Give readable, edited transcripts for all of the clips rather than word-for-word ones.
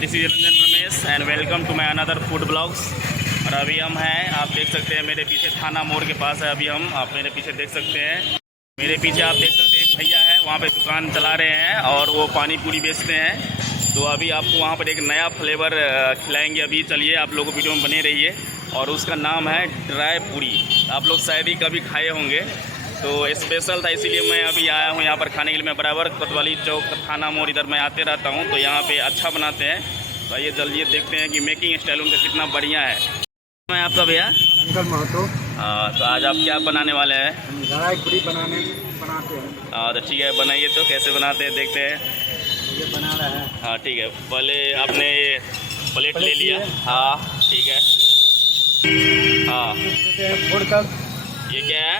This is Ranjan Ramesh and welcome to my another food blogs. और अभी हम हैं, आप देख सकते हैं मेरे पीछे थाना मोड़ के पास है। अभी आप मेरे पीछे देख सकते हैं, मेरे पीछे आप देख सकते हैं एक भैया है, वहाँ पे दुकान चला रहे हैं और वो पानी पूरी बेचते हैं। तो अभी आपको वहाँ पर एक नया फ्लेवर खिलाएंगे। अभी चलिए आप लोगों वीडियो में बने रहिए। और उसका नाम है ड्राई पूरी। आप लोग शायद ही कभी खाए होंगे, तो स्पेशल था इसीलिए मैं अभी आया हूँ यहाँ पर खाने के लिए। मैं बराबर कोतवाली चौक थाना मोड़ इधर मैं आते रहता हूँ, तो यहाँ पे अच्छा बनाते हैं। तो आइए जल्दी देखते हैं कि मेकिंग स्टाइल उनका कितना बढ़िया है। मैं आपका भैया शंकर महतो। तो आज आप क्या बनाने वाले हैं? ड्राई पूरी बनाते हैं। तो ठीक है, बनाइए। तो कैसे बनाते हैं देखते हैं। ये बना रहा है। हाँ ठीक है, पहले आपने प्लेट ले लिया। हाँ ठीक है। हाँ फोड़ कर ये क्या है?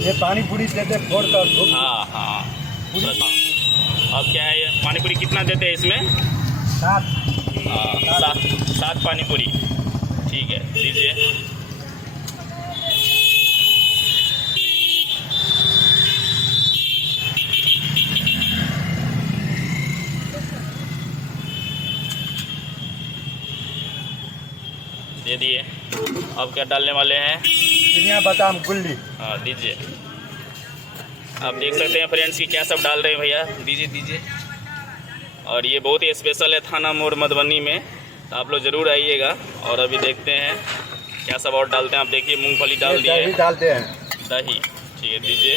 ये पानी पूरी देते हैं फोड़ कर। हाँ हाँ। अब क्या है ये पानी पूरी कितना देते हैं इसमें? 7 पानी पूरी। ठीक है, लीजिए। दे दिए। अब क्या डालने वाले हैं? चिनिया बादाम गुल्ली। हाँ दीजिए। आप देख सकते हैं फ्रेंड्स कि क्या सब डाल रहे हैं भैया। दीजिए दीजिए। और ये बहुत ही स्पेशल है थाना मोड़ मधुबनी में, तो आप लोग ज़रूर आइएगा। और अभी देखते हैं क्या सब और डालते हैं। आप देखिए मूंगफली डाल दिए। दही डालते हैं। दही ठीक है, दीजिए।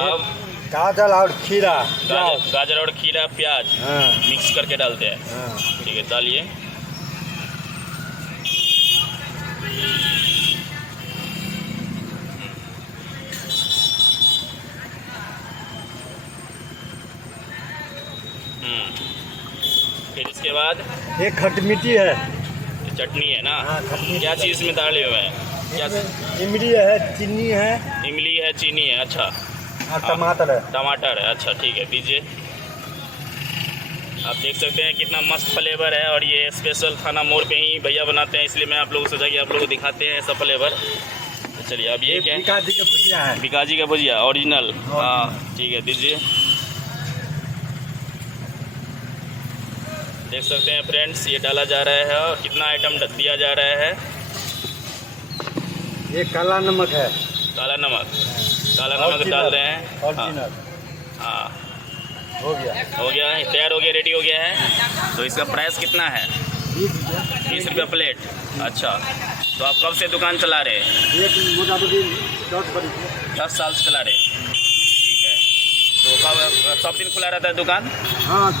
अब गाजर और खीरा गाजर और खीरा प्याज मिक्स करके डालते हैं। हाँ। ठीक है, डालिए। फिर इसके बाद ये खटमिट्टी है। चटनी है ना? हाँ, खटमिट्टी। क्या चीज़ में डाले हुए हैं? क्या? इमली है, चीनी है, इमली है, चीनी है। अच्छा, और टमाटर है। टमाटर है। अच्छा ठीक है, दीजिए। आप देख सकते हैं कितना मस्त फ्लेवर है। और ये स्पेशल थाना मोड़ पे ही भैया बनाते हैं, इसलिए मैं आप लोगों को सोचा कि आप लोगों को दिखाते हैं ऐसा फ्लेवर। तो चलिए, अब ये क्या है? बिकाजी का भुजिया है। बिकाजी का भुजिया ओरिजिनल। हाँ ठीक है, दीजिए। देख सकते हैं फ्रेंड्स, ये डाला जा रहा है और कितना आइटम दिया जा रहा है। ये काला नमक है। काला नमक डाल रहे हैं। ओरिजिनल। हाँ हो गया। हो गया, तैयार हो गया, रेडी हो गया है। तो इसका प्राइस कितना है? 20 रुपये प्लेट। अच्छा, तो आप कब से दुकान चला रहे हैं? एक मोटामोटी 10 साल से चला रहे। ठीक है, तो कब सब दिन खुला रहता है दुकान? हाँ,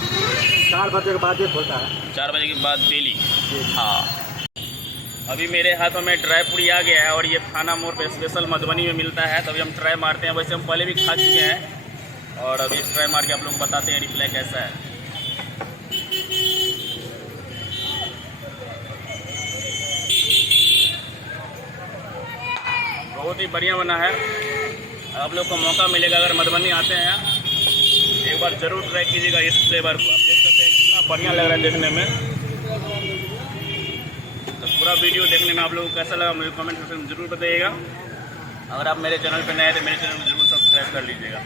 4 बजे के बाद ये खोलता है। 4 बजे के बाद डेली। हाँ, अभी मेरे हाथों में ड्राई पूरी आ गया है और ये थाना मोड़ पे स्पेशल मधुबनी में मिलता है। तभी हम ट्राई मारते हैं। वैसे हम पहले भी खा चुके हैं और अभी ट्राई मार के आप लोग को बताते हैं रिप्लाई कैसा है। बहुत ही बढ़िया बना है। आप लोग को मौका मिलेगा अगर मधुबनी आते हैं, एक बार ज़रूर ट्राई कीजिएगा इस फ्लेवर को। आप देख सकते हैं कितना बढ़िया लग रहा है देखने में। तो पूरा वीडियो देखने में आप लोगों को कैसा लगा मुझे कमेंट सेक्शन में ज़रूर बताइएगा। अगर आप मेरे चैनल पर नए हैं तो मेरे चैनल को ज़रूर सब्सक्राइब कर लीजिएगा।